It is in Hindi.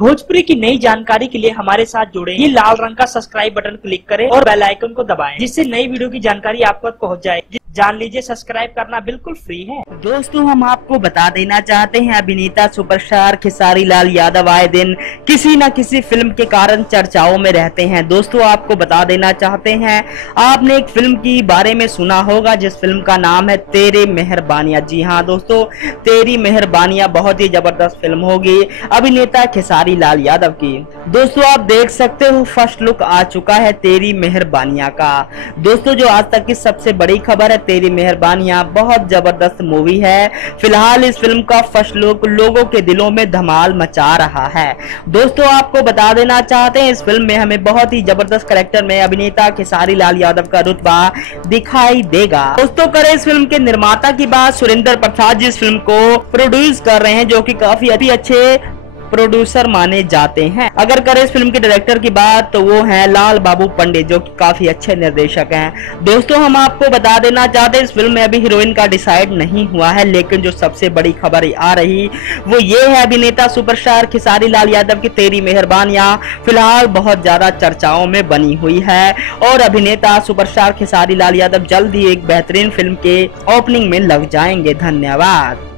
भोजपुरी की नई जानकारी के लिए हमारे साथ जुड़े। ये लाल रंग का सब्सक्राइब बटन क्लिक करें और बेल आइकन को दबाएं, जिससे नई वीडियो की जानकारी आप तक पहुंच जाए। जान लीजिए, सब्सक्राइब करना बिल्कुल फ्री है। दोस्तों, हम आपको बता देना चाहते हैं, अभिनेता सुपरस्टार खेसारी लाल यादव आए दिन किसी न किसी फिल्म के कारण चर्चाओं में रहते हैं। दोस्तों, आपको बता देना चाहते हैं, आपने एक फिल्म की बारे में सुना होगा जिस फिल्म का नाम है तेरे मेहरबानियां। जी हाँ दोस्तों, तेरी मेहरबानियां बहुत ही जबरदस्त फिल्म होगी अभिनेता खेसारी लाल यादव की। दोस्तों, आप देख सकते हो फर्स्ट लुक आ चुका है तेरी मेहरबानियां का। दोस्तों, जो आज तक की सबसे बड़ी खबर है, तेरी मेहरबानियां बहुत जबरदस्त मूवी है। फिलहाल इस फिल्म का फर्स्ट लुक लोगों के दिलों में धमाल मचा रहा है। दोस्तों, आपको बता देना चाहते हैं, इस फिल्म में हमें बहुत ही जबरदस्त कैरेक्टर में अभिनेता खेसारी लाल यादव का रुतबा दिखाई देगा। दोस्तों, करें इस फिल्म के निर्माता की बात, सुरेंद्र प्रसाद जी इस फिल्म को प्रोड्यूस कर रहे हैं, जो कि काफी अच्छे प्रोड्यूसर माने जाते हैं। अगर करें इस फिल्म के डायरेक्टर की बात, तो वो हैं लाल बाबू पंडित, जो कि काफी अच्छे निर्देशक हैं। दोस्तों, हम आपको बता देना चाहते हैं, इस फिल्म में अभी हीरोइन का डिसाइड नहीं हुआ है, लेकिन जो सबसे बड़ी खबर आ रही वो ये है, अभिनेता सुपरस्टार खेसारी लाल यादव की तेरी मेहरबानियां फिलहाल बहुत ज्यादा चर्चाओं में बनी हुई है और अभिनेता सुपरस्टार खेसारी लाल यादव जल्द ही एक बेहतरीन फिल्म के ओपनिंग में लग जाएंगे। धन्यवाद।